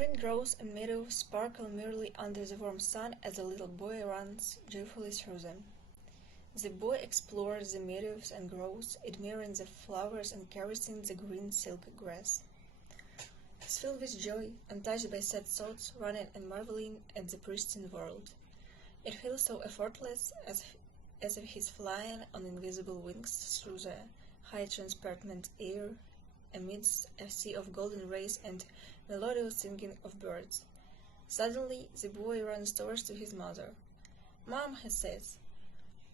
Green groves and meadows sparkle merely under the warm sun as the little boy runs joyfully through them. The boy explores the meadows and groves, admiring the flowers and caressing the green silk grass. He is filled with joy, untouched by sad thoughts, running and marveling at the pristine world. It feels so effortless, as if he is flying on invisible wings through the high transparent air, amidst a sea of golden rays and melodious singing of birds. Suddenly, the boy runs towards to his mother. "Mom," he says,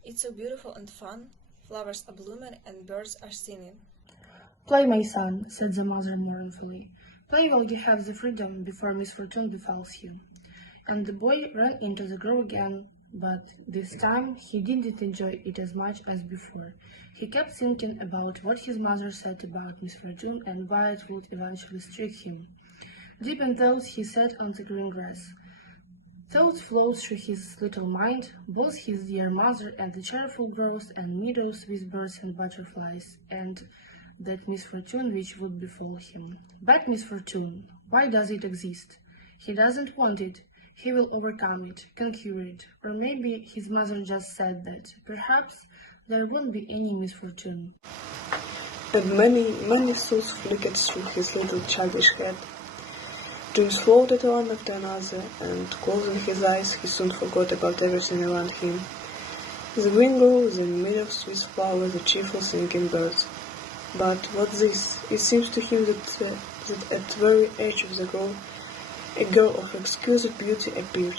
"it's so beautiful and fun. Flowers are blooming and birds are singing." "Play, my son," said the mother mournfully. "Play while you have the freedom before misfortune befalls you." And the boy ran into the grove again, but this time he didn't enjoy it as much as before. He kept thinking about what his mother said about misfortune and why it would eventually strike him. Deep in thoughts he sat on the green grass. Thoughts flowed through his little mind, both his dear mother and the cheerful groves and meadows with birds and butterflies, and that misfortune which would befall him. Bad misfortune, why does it exist? He doesn't want it. He will overcome it, conquer it, or maybe his mother just said that. Perhaps there won't be any misfortune. And many thoughts flickered through his little childish head. Dreams floated one after another, and closing his eyes, he soon forgot about everything around him. The green groves and meadows with flowers, the cheerful singing birds. But what's this? It seems to him that at the very edge of the grove, a girl of exquisite beauty appeared.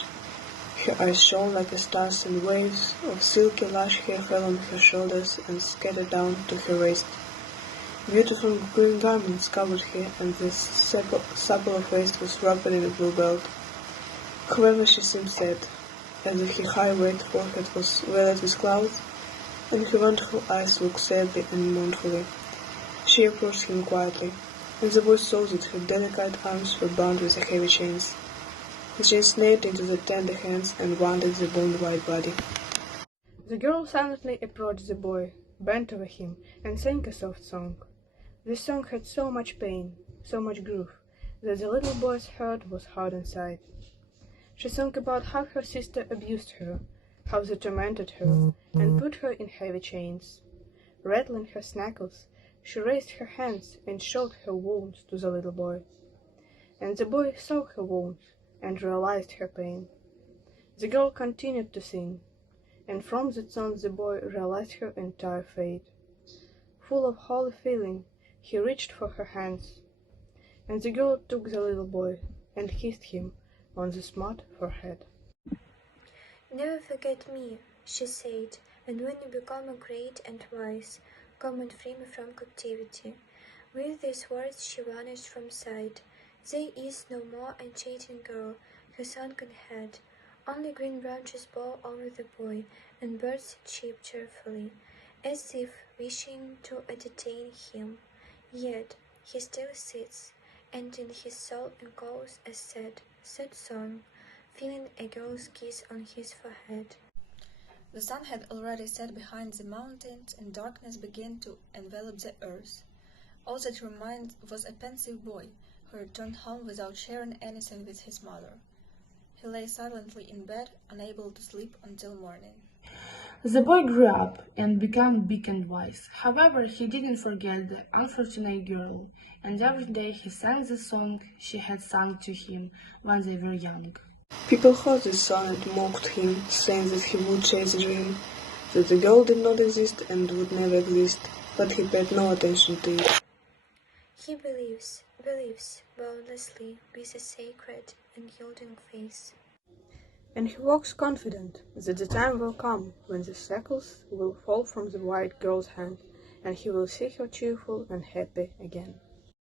Her eyes shone like stars, and waves of silky lush hair fell on her shoulders and scattered down to her waist. Beautiful green garments covered her, and the supple waist was wrapped in a blue belt. However, she seemed sad, as if her high white forehead was veiled with clouds, and her wonderful eyes looked sadly and mournfully. She approached him quietly, and the boy saw that her delicate arms were bound with heavy chains. The chains snapped into the tender hands and wounded the bone-white body. The girl silently approached the boy, bent over him, and sang a soft song. This song had so much pain, so much grief, that the little boy's heart was hard inside. She sang about how her sister abused her, how they tormented her, and put her in heavy chains. Rattling her knuckles, she raised her hands and showed her wounds to the little boy. And the boy saw her wounds and realized her pain. The girl continued to sing, and from that song the boy realized her entire fate. Full of holy feeling, he reached for her hands, and the girl took the little boy and kissed him on the smart forehead. "Never forget me," she said, "and when you become great and wise, come and free me from captivity." With these words she vanished from sight. There is no more enchanting girl, her sunken head. Only green branches bow over the boy, and birds chirp cheerfully, as if wishing to entertain him. Yet he still sits, and in his soul echoes a sad, sad song, feeling a girl's kiss on his forehead. The sun had already set behind the mountains, and darkness began to envelop the earth. All that remained was a pensive boy, who returned home without sharing anything with his mother. He lay silently in bed, unable to sleep until morning. The boy grew up and became big and wise. However, he didn't forget the unfortunate girl, and every day he sang the song she had sung to him when they were young. People heard this song and mocked him, saying that he would chase a dream, that the girl did not exist and would never exist, but he paid no attention to it. He believes boundlessly with a sacred and yielding face. And he walks confident that the time will come when the shackles will fall from the white girl's hand, and he will see her cheerful and happy again.